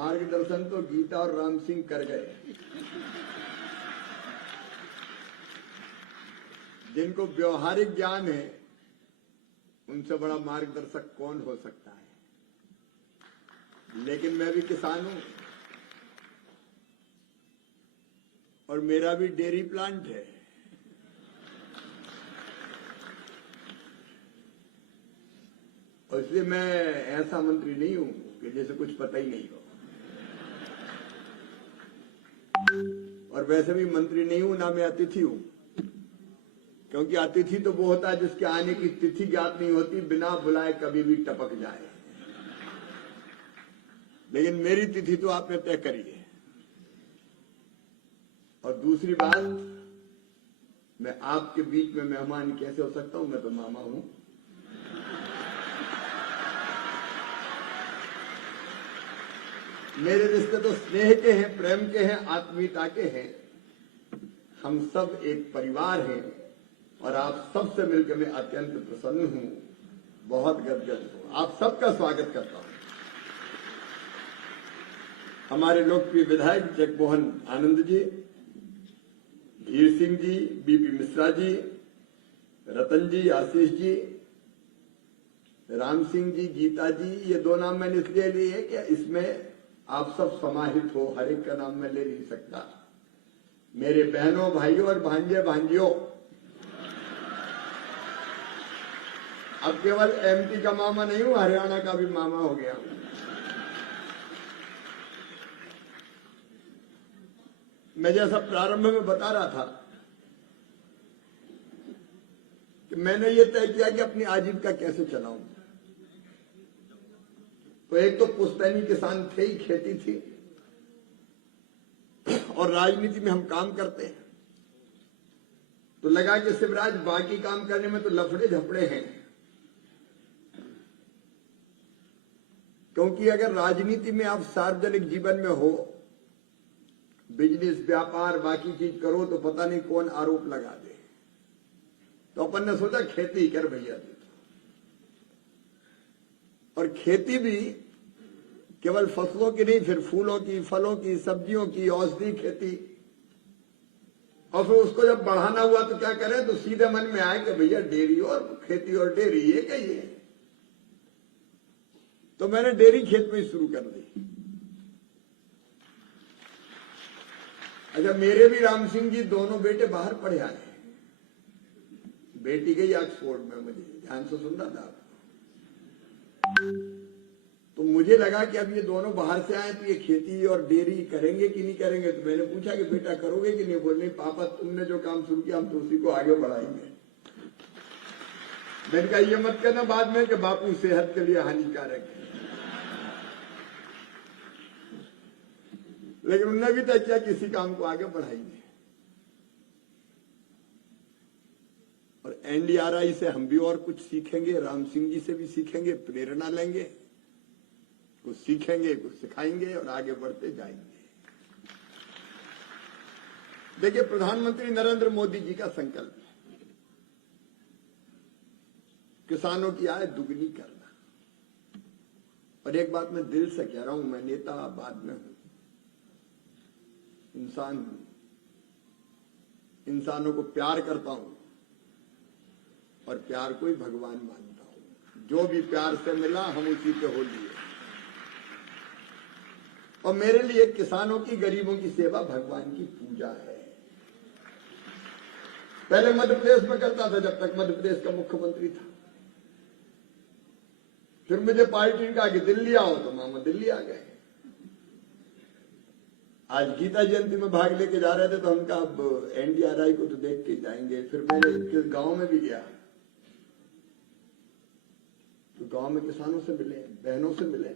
मार्गदर्शन तो गीता और राम सिंह कर गए। जिनको व्यवहारिक ज्ञान है उनसे बड़ा मार्गदर्शक कौन हो सकता है। लेकिन मैं भी किसान हूं और मेरा भी डेयरी प्लांट है। और इसलिए मैं ऐसा मंत्री नहीं हूं कि जैसे कुछ पता ही नहीं हो। और वैसे भी मंत्री नहीं हूं, ना मैं अतिथि हूं, क्योंकि अतिथि तो वो होता है जिसके आने की तिथि ज्ञात नहीं होती, बिना बुलाए कभी भी टपक जाए। लेकिन मेरी तिथि तो आपने तय करी है। और दूसरी बात, मैं आपके बीच में मेहमान कैसे हो सकता हूं? मैं तो मामा हूं। मेरे रिश्ते तो स्नेह के हैं, प्रेम के हैं, आत्मीयता के हैं। हम सब एक परिवार हैं और आप सबसे मिलकर मैं अत्यंत प्रसन्न हूं, बहुत गदगद हूं। आप सबका स्वागत करता हूं। हमारे लोकप्रिय विधायक जगमोहन आनंद जी, धीर सिंह जी, बीपी मिश्रा जी, रतन जी, आशीष जी, राम सिंह जी, गीता जी, ये दो नाम मैंने इसलिए लिए कि इसमें आप सब समाहित हो। हर एक का नाम मैं ले नहीं सकता। मेरे बहनों, भाइयों और भांजे भांजियों, अब केवल एमपी का मामा नहीं हूं, हरियाणा का भी मामा हो गया हूं। मैं जैसा प्रारंभ में बता रहा था कि मैंने ये तय किया कि अपनी आजीविका कैसे चलाऊं। तो एक तो पुश्तैनी किसान थे ही, खेती थी, और राजनीति में हम काम करते हैं। तो लगा कि शिवराज बाकी काम करने में तो लफड़े झपड़े हैं, क्योंकि अगर राजनीति में आप सार्वजनिक जीवन में हो, बिजनेस, व्यापार, बाकी चीज करो तो पता नहीं कौन आरोप लगा दे। तो अपन ने सोचा खेती कर भैया। और खेती भी केवल फसलों की नहीं, फिर फूलों की, फलों की, सब्जियों की, औषधि खेती। और फिर उसको जब बढ़ाना हुआ तो क्या करें, तो सीधे मन में आए कि भैया डेयरी और खेती और डेयरी ये कही है। तो मैंने डेयरी खेत में शुरू कर दी। अच्छा, मेरे भी राम सिंह जी दोनों बेटे बाहर पढ़े आए। बेटी गई ऑक्सफोर्ड में, मुझे ध्यान से सुन रहा था। तो मुझे लगा कि अब ये दोनों बाहर से आए तो ये खेती और डेयरी करेंगे कि नहीं करेंगे। तो मैंने पूछा कि बेटा करोगे कि नहीं? बोले नहीं पापा, तुमने जो काम शुरू किया हम तो उसी को आगे बढ़ाएंगे। मैंने कहा ये मत कहना बाद में कि बापू सेहत के लिए हानिकारक है। लेकिन उन्होंने भी तय किया किसी काम को आगे बढ़ाएंगे। और एनडीआरआई से हम भी और कुछ सीखेंगे, राम सिंह जी से भी सीखेंगे, प्रेरणा लेंगे, कुछ सीखेंगे, कुछ सिखाएंगे और आगे बढ़ते जाएंगे। देखिए, प्रधानमंत्री नरेंद्र मोदी जी का संकल्प है किसानों की आय दुगनी करना। और एक बात मैं दिल से कह रहा हूं, मैं नेता बाद में हूं, इंसान हूं, इंसानों को प्यार करता हूं और प्यार को ही भगवान मानता हूं। जो भी प्यार से मिला हम उसी पे हो लिए। और मेरे लिए किसानों की, गरीबों की सेवा भगवान की पूजा है। पहले मध्य प्रदेश में करता था जब तक मध्य प्रदेश का मुख्यमंत्री था। फिर मुझे पार्टी ने कहा कि दिल्ली आओ, तो मामा दिल्ली आ गए। आज गीता जयंती में भाग लेके जा रहे थे तो हम कहा अब एनडीआरआई को तो देख के जाएंगे। फिर मैंने गांव में भी गया, तो गांव में किसानों से मिले, बहनों से मिले,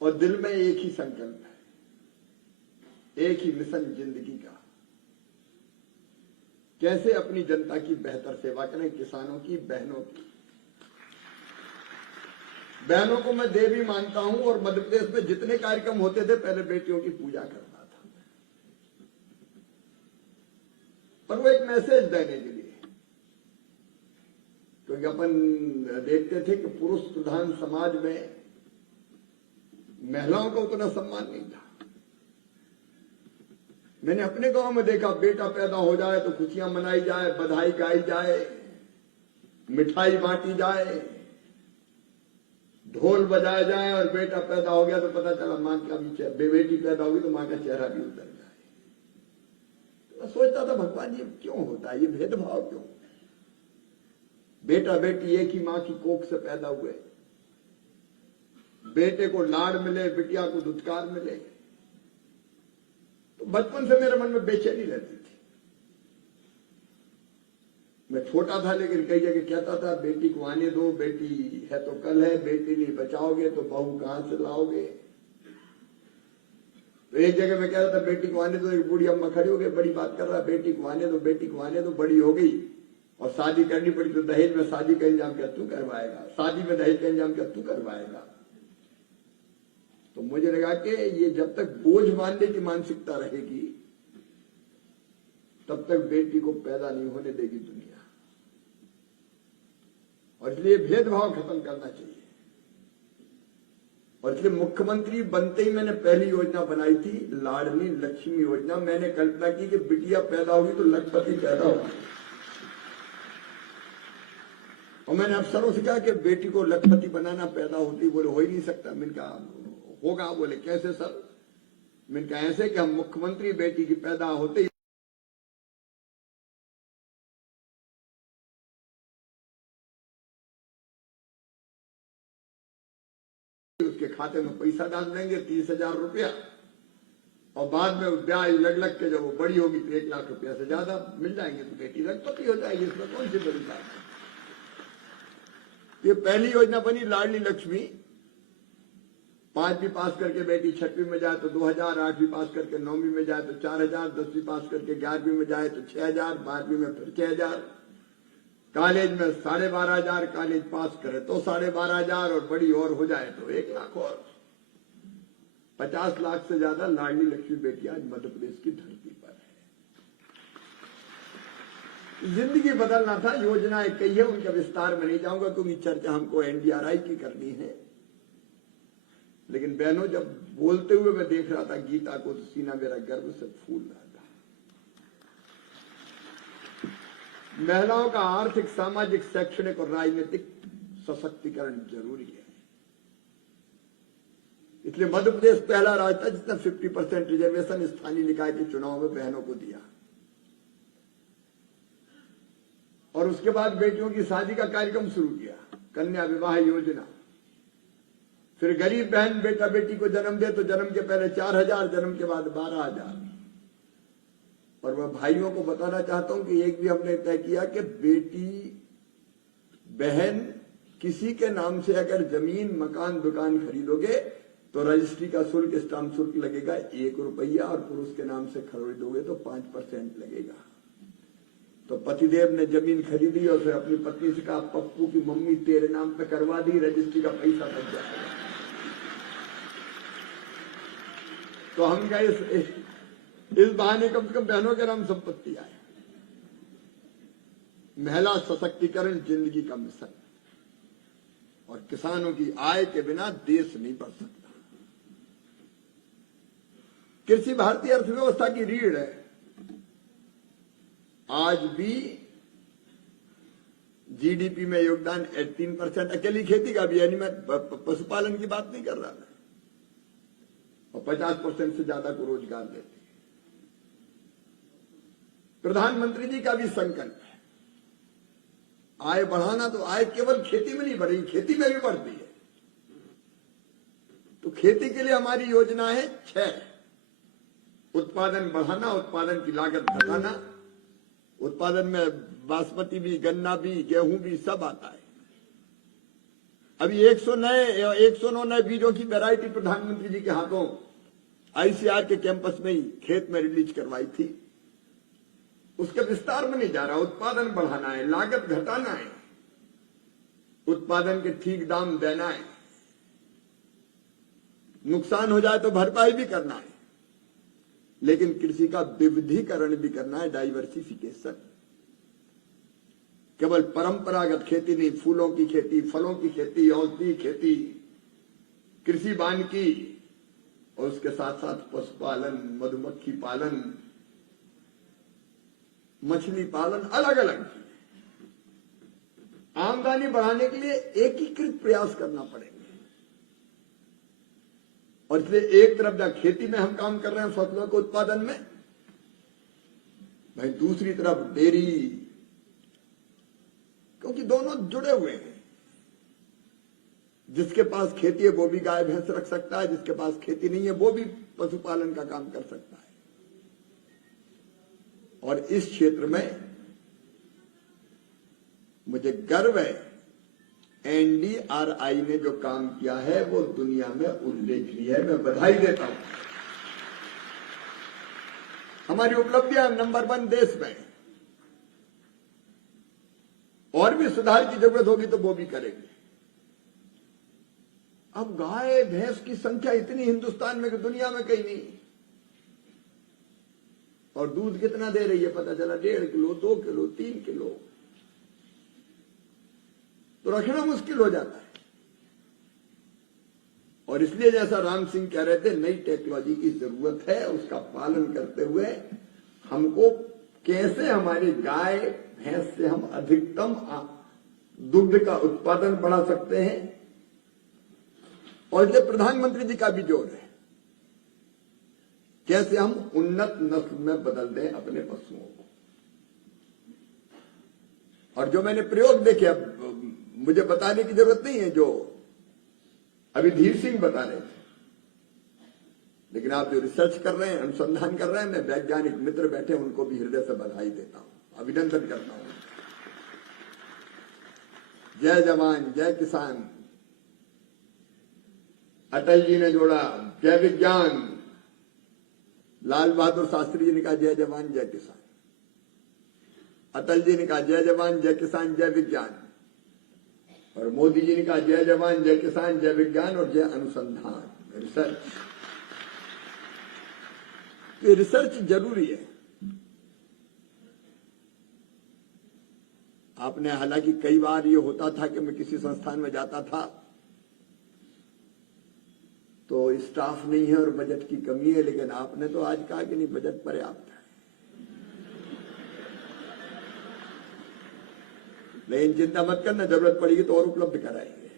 और दिल में एक ही संकल्प है, एक ही मिशन जिंदगी का, कैसे अपनी जनता की बेहतर सेवा करें, किसानों की, बहनों की। बहनों को मैं देवी मानता हूं और मध्य प्रदेश में जितने कार्यक्रम होते थे पहले बेटियों की पूजा करता था। पर वो एक मैसेज देने के लिए, क्योंकि अपन देखते थे कि पुरुष प्रधान समाज में महिलाओं का उतना सम्मान नहीं था। मैंने अपने गांव में देखा, बेटा पैदा हो जाए तो खुशियां मनाई जाए, बधाई गाई जाए, मिठाई बांटी जाए, ढोल बजाया जाए, और बेटा पैदा हो गया तो पता चला मां का भी, बेटी पैदा हुई तो मां का चेहरा भी उतर जाए। तो मैं सोचता था भगवान ये क्यों होता है, ये भेदभाव क्यों? बेटा बेटी एक ही मां की कोख से पैदा हुए, बेटे को लाड़ मिले, बिटिया को दुत्कार मिले। तो बचपन से मेरे मन में बेचैनी रहती थी। मैं छोटा था लेकिन कई जगह कहता था बेटी को आने दो, बेटी है तो कल है, बेटी नहीं बचाओगे तो बहू कहां से लाओगे। तो एक जगह मैं कहता था बेटी को आने दो, एक बूढ़ी अम्मा खड़ी हो गई, बड़ी बात कर रहा, बेटी को आने दो, बेटी को आने दो, बड़ी हो गई और शादी करनी पड़ी तो दहेज में शादी का इंतजाम क्या तू करवाएगा, शादी में दहेज का इंतजाम क्या तू करवाएगा। तो मुझे लगा कि ये जब तक बोझ बांधने की मानसिकता रहेगी तब तक बेटी को पैदा नहीं होने देगी दुनिया। और इसलिए भेदभाव खत्म करना चाहिए। और इसलिए मुख्यमंत्री बनते ही मैंने पहली योजना बनाई थी लाडली लक्ष्मी योजना। मैंने कल्पना की कि बिटिया पैदा होगी तो लखपति पैदा होगी। और मैंने अफसरों से कहा कि बेटी को लखपति बनाना, पैदा होती, बोले हो ही नहीं सकता। मैंने कहा होगा। बोले कैसे सर? मैंने कहा ऐसे कि हम मुख्यमंत्री बेटी की पैदा होते ही उसके खाते में पैसा डाल देंगे 30,000 रुपया, और बाद में ब्याज लग लग के जब वो बड़ी होगी तो 1 लाख रुपया से ज्यादा मिल जाएंगे तो बेटी लखपति हो जाएगी। इसमें कौन सी बड़ी बात है? ये पहली योजना बनी लाडली लक्ष्मी। 5वीं पास करके बेटी 6वीं में जाए तो 2,000, 8वीं पास करके 9वीं में जाए तो 4,000, 10वीं पास करके 11वीं में जाए तो 6,000, 12वीं में फिर 6,000, कॉलेज में 12,500, कॉलेज पास करे तो 12,500, और बड़ी और हो जाए तो 1 लाख और 50 लाख से ज्यादा लाडली लक्ष्मी बेटी आज मध्य प्रदेश की धरती पर है। जिंदगी बदलना था। योजनाएं कई है, उनका विस्तार में नहीं जाऊंगा क्योंकि चर्चा हमको एनडीआरआई की करनी है। लेकिन बहनों, जब बोलते हुए मैं देख रहा था गीता को तो सीना मेरा गर्व से फूल रहा था। महिलाओं का आर्थिक, सामाजिक, शैक्षणिक और राजनीतिक सशक्तिकरण जरूरी है। इसलिए मध्य प्रदेश पहला राज्य था जिसने 50% रिजर्वेशन स्थानीय निकाय के चुनाव में बहनों को दिया। और उसके बाद बेटियों की शादी का कार्यक्रम शुरू किया, कन्या विवाह योजना। फिर गरीब बहन बेटा बेटी को जन्म दे तो जन्म के पहले 4,000, जन्म के बाद 12,000। और मैं भाइयों को बताना चाहता हूं कि एक भी हमने तय किया कि बेटी बहन किसी के नाम से अगर जमीन, मकान, दुकान खरीदोगे तो रजिस्ट्री का शुल्क, स्टाम्प शुल्क लगेगा 1 रुपया, और पुरुष के नाम से खरीदोगे तो 5% लगेगा। तो पतिदेव ने जमीन खरीदी और फिर अपनी पत्नी से कहा पप्पू की मम्मी तेरे नाम पे करवा दी, रजिस्ट्री का पैसा बच जाएगा। तो हम क्या इस बहाने कम से कम बहनों के नाम संपत्ति आए। महिला सशक्तिकरण जिंदगी का मिशन, और किसानों की आय के बिना देश नहीं बढ़ सकता। कृषि भारतीय अर्थव्यवस्था की रीढ़ है। आज भी जीडीपी में योगदान 18%। अकेली खेती का भी, यानी मैं पशुपालन की बात नहीं कर रहा मैं, और 50% से ज्यादा को रोजगार देते। प्रधानमंत्री जी का भी संकल्प है आय बढ़ाना। तो आय केवल खेती में नहीं बढ़ेगी, खेती में भी बढ़ती है। तो खेती के लिए हमारी योजना है 6। उत्पादन बढ़ाना, उत्पादन की लागत घटाना। उत्पादन में बासमती भी, गन्ना भी, गेहूं भी सब आता है। अभी 109 नए बीजों की वैरायटी प्रधानमंत्री जी के हाथों आईसीआर के कैंपस में ही खेत में रिलीज करवाई थी। उसके विस्तार में नहीं जा रहा। उत्पादन बढ़ाना है, लागत घटाना है, उत्पादन के ठीक दाम देना है, नुकसान हो जाए तो भरपाई भी करना है, लेकिन कृषि का विविधीकरण भी करना है, डाइवर्सिफिकेशन। केवल परंपरागत खेती नहीं, फूलों की खेती, फलों की खेती, औषधि खेती, कृषि वानिकी, और उसके साथ साथ पशुपालन, मधुमक्खी पालन, मछली पालन, अलग अलग आमदनी बढ़ाने के लिए एकीकृत प्रयास करना पड़ेगा। और इसलिए एक तरफ जब खेती में हम काम कर रहे हैं फसलों के उत्पादन में, भाई दूसरी तरफ डेयरी, क्योंकि दोनों जुड़े हुए हैं। जिसके पास खेती है वो भी गाय भैंस रख सकता है, जिसके पास खेती नहीं है वो भी पशुपालन का काम कर सकता है। और इस क्षेत्र में मुझे गर्व है, एनडीआरआई ने जो काम किया है वो दुनिया में उल्लेखनीय है, मैं बधाई देता हूं। हमारी उपलब्धियां नंबर 1 देश में, और भी सुधार की जरूरत होगी तो वो भी करेंगे। अब गाय भैंस की संख्या इतनी हिंदुस्तान में कि दुनिया में कहीं नहीं। और दूध कितना दे रही है पता चला, 1.5 किलो, 2 किलो, 3 किलो, तो रखना मुश्किल हो जाता है। और इसलिए जैसा राम सिंह कह रहे थे, नई टेक्नोलॉजी की जरूरत है, उसका पालन करते हुए हमको कैसे हमारी गाय भैंस से हम अधिकतम दुग्ध का उत्पादन बढ़ा सकते हैं। और इसलिए प्रधानमंत्री जी का भी जोर है, कैसे हम उन्नत नस्ल में बदल दें अपने पशुओं को। और जो मैंने प्रयोग देखे, अब मुझे बताने की जरूरत नहीं है, जो अभी धीर सिंह बता रहे थे, लेकिन आप जो रिसर्च कर रहे हैं, अनुसंधान कर रहे हैं, मैं वैज्ञानिक मित्र बैठे उनको भी हृदय से बधाई देता हूं, अभिनंदन करता हूं। जय जवान जय किसान, अटल जी ने जोड़ा जय विज्ञान, लाल बहादुर शास्त्री जी ने कहा जय जवान जय किसान, अटल जी ने कहा जय जवान जय किसान जय विज्ञान, और मोदी जी ने कहा जय जवान जय किसान जय विज्ञान और जय अनुसंधान, रिसर्च। तो रिसर्च जरूरी है। आपने, हालांकि कई बार ये होता था कि मैं किसी संस्थान में जाता था तो स्टाफ नहीं है और बजट की कमी है, लेकिन आपने तो आज कहा कि नहीं, बजट पर्याप्त है। लेकिन चिंता मत करना, जरूरत पड़ेगी तो और उपलब्ध कराएंगे।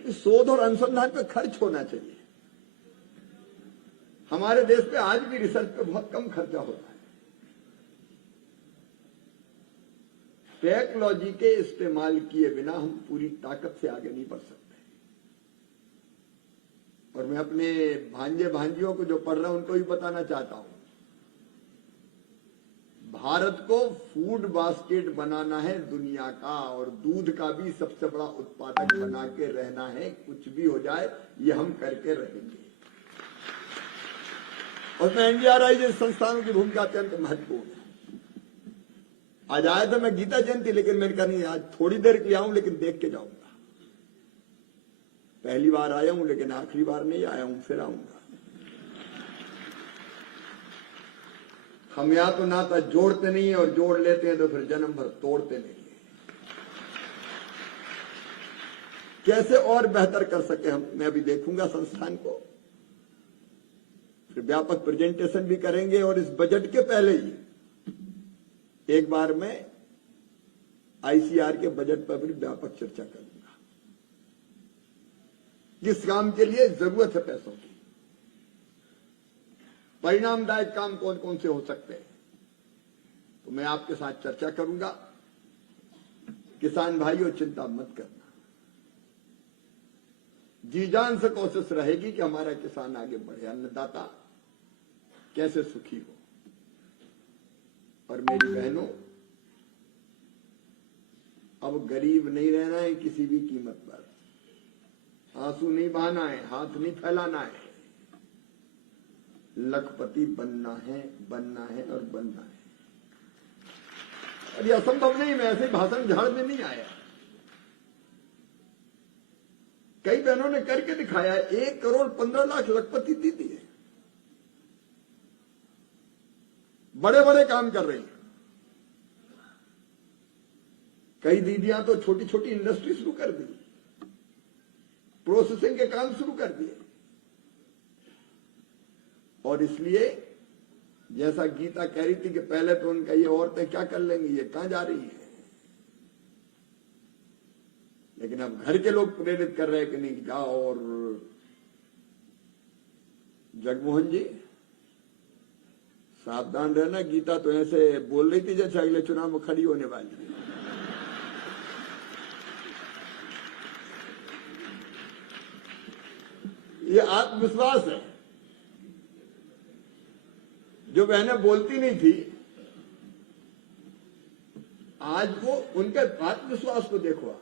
तो शोध और अनुसंधान पे खर्च होना चाहिए। हमारे देश पे आज भी रिसर्च पे बहुत कम खर्चा होता है। टेक्नोलॉजी के इस्तेमाल किए बिना हम पूरी ताकत से आगे नहीं बढ़ सकते। और मैं अपने भांजे भांजियों को जो पढ़ रहा हूं उनको भी बताना चाहता हूं, भारत को फूड बास्केट बनाना है दुनिया का, और दूध का भी सबसे बड़ा उत्पादक बना के रहना है। कुछ भी हो जाए ये हम करके रहेंगे। और मैं एनडीआरआई जैसे संस्थानों की भूमिका अत्यंत महत्वपूर्ण है। आज आया था मैं गीता जयंती, लेकिन मैंने कहा नहीं, आज थोड़ी देर के लिए आऊं लेकिन देख के जाऊंगा। पहली बार आया हूं लेकिन आखिरी बार नहीं आया हूं, फिर आऊंगा। हम या तो नाता जोड़ते नहीं है, और जोड़ लेते हैं तो फिर जन्म भर तोड़ते नहीं है। कैसे और बेहतर कर सके हम, मैं अभी देखूंगा संस्थान को, फिर व्यापक प्रेजेंटेशन भी करेंगे। और इस बजट के पहले ही एक बार मैं आईसीआर के बजट पर भी व्यापक चर्चा करूंगा। जिस काम के लिए जरूरत है पैसों की, परिणामदायक काम कौन कौन से हो सकते हैं, तो मैं आपके साथ चर्चा करूंगा। किसान भाइयों, चिंता मत करना, जी जान से कोशिश रहेगी कि हमारा किसान आगे बढ़े, अन्नदाता कैसे सुखी हो। और मेरी बहनों, अब गरीब नहीं रहना है किसी भी कीमत पर। आंसू नहीं बहाना है, हाथ नहीं फैलाना है। लखपति बनना है, बनना है और बनना है। और ये असंभव नहीं, मैं ऐसे भाषण झाड़ने नहीं आया। कई बहनों ने करके दिखाया है। 1 करोड़ 15 लाख लखपति दीदी है, बड़े बड़े काम कर रही हैं। कई दीदियां तो छोटी छोटी इंडस्ट्री शुरू कर दी। प्रोसेसिंग के काम शुरू कर दिए। और इसलिए जैसा गीता कह रही थी कि पहले तो उनका ये औरतें क्या कर लेंगी, ये कहां जा रही है, लेकिन अब घर के लोग प्रेरित कर रहे हैं कि नहीं जाओ। और जगमोहन जी सावधान रहना, गीता तो ऐसे बोल रही थी जैसे अगले चुनाव में खड़ी होने वाली है। ये आत्मविश्वास है। जो बहनें बोलती नहीं थी, आज वो उनके आत्मविश्वास को देखो,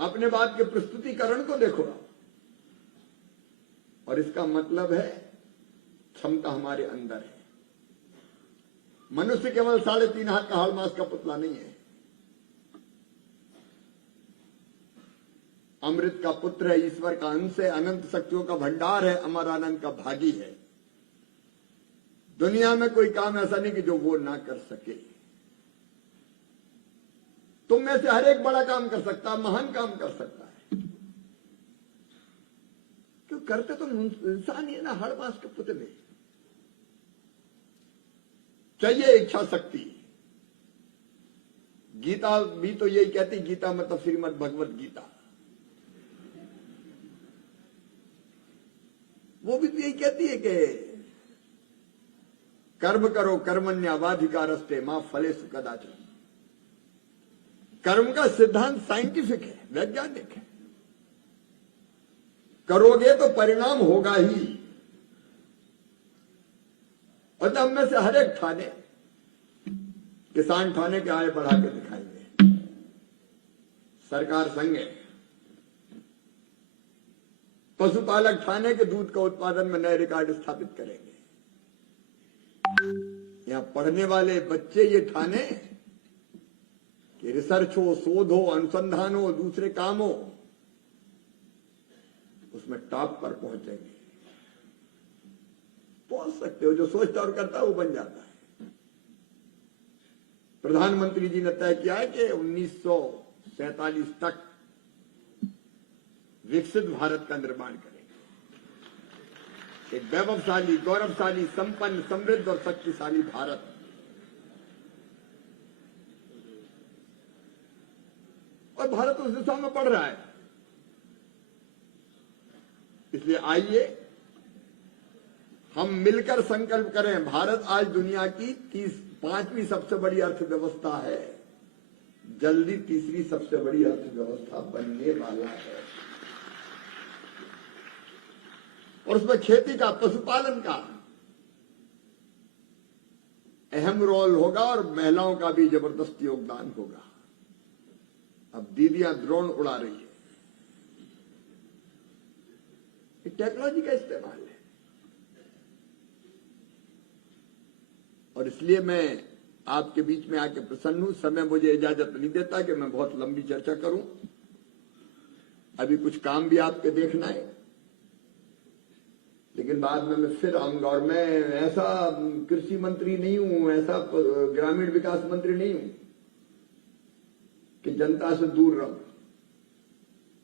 अपने बात के प्रस्तुतिकरण को देखो। और इसका मतलब है क्षमता हमारे अंदर है। मनुष्य केवल 3.5 हाथ का हलमास का पुतला नहीं है, अमृत का पुत्र है, ईश्वर का अंश है, अनंत शक्तियों का भंडार है, अमर आनंद का भागी है। दुनिया में कोई काम ऐसा नहीं कि जो वो ना कर सके। तुम में से हर एक बड़ा काम कर सकता है, महान काम कर सकता है। क्यों करते तुम इंसान ही है ना, हड़मास के पुतले। चाहिए इच्छा शक्ति। गीता भी तो यही कहती, गीता मतलब श्रीमद् भगवत गीता, वो भी तो यही कहती है कि कर्म करो कर्मण्यवाधिकारस्ते मां फलेषु कदाचन। कर्म का सिद्धांत साइंटिफिक है, वैज्ञानिक है। करोगे तो परिणाम होगा ही। और तब में से हर एक ठाने, किसान ठाने के आय बढ़ा के दिखाएंगे, सरकार संग है। पशुपालक ठाने के दूध का उत्पादन में नए रिकॉर्ड स्थापित करेंगे। यहां पढ़ने वाले बच्चे ये ठाने कि रिसर्च हो, शोध हो, अनुसंधान हो, दूसरे काम हो, उसमें टॉप पर पहुंचेंगे। पहुंच सकते हो, जो सोचता और करता है वो बन जाता है। प्रधानमंत्री जी ने तय किया है कि 1947 तक विकसित भारत का निर्माण करेंगे। एक वैभवशाली, गौरवशाली, संपन्न, समृद्ध और शक्तिशाली भारत। और भारत उस दिशा में बढ़ रहा है। इसलिए आइए हम मिलकर संकल्प करें। भारत आज दुनिया की 5वीं सबसे बड़ी अर्थव्यवस्था है, जल्दी 3री सबसे बड़ी अर्थव्यवस्था बनने वाला है। और उसमें खेती का, पशुपालन का अहम रोल होगा और महिलाओं का भी जबरदस्त योगदान होगा। अब दीदियां ड्रोन उड़ा रही है, ये टेक्नोलॉजी का इस्तेमाल है। और इसलिए मैं आपके बीच में आके प्रसन्न हूं। समय मुझे इजाजत नहीं देता कि मैं बहुत लंबी चर्चा करूं। अभी कुछ काम भी आपके देखना है, लेकिन बाद में मैं फिर आऊंगा। और मैं ऐसा कृषि मंत्री नहीं हूं, ऐसा ग्रामीण विकास मंत्री नहीं हूं कि जनता से दूर रहूं।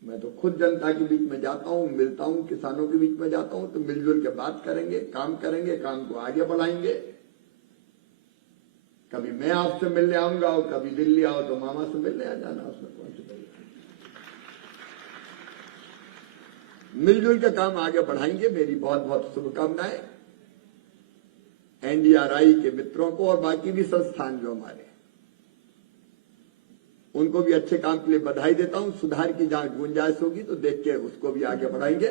मैं तो खुद जनता के बीच में जाता हूं, मिलता हूं, किसानों के बीच में जाता हूं, तो मिलजुल के बात करेंगे, काम करेंगे, काम को आगे बढ़ाएंगे। कभी मैं आपसे मिलने आऊंगा और कभी दिल्ली आओ तो मामा से मिलने आ जाना, उसमें कौन सी बड़ी। मिलजुल के काम आगे बढ़ाएंगे। मेरी बहुत बहुत शुभकामनाएं एनडीआरआई के मित्रों को और बाकी भी संस्थान जो हमारे, उनको भी अच्छे काम के लिए बधाई देता हूं। सुधार की जहां गुंजाइश होगी तो देख के उसको भी आगे बढ़ाएंगे।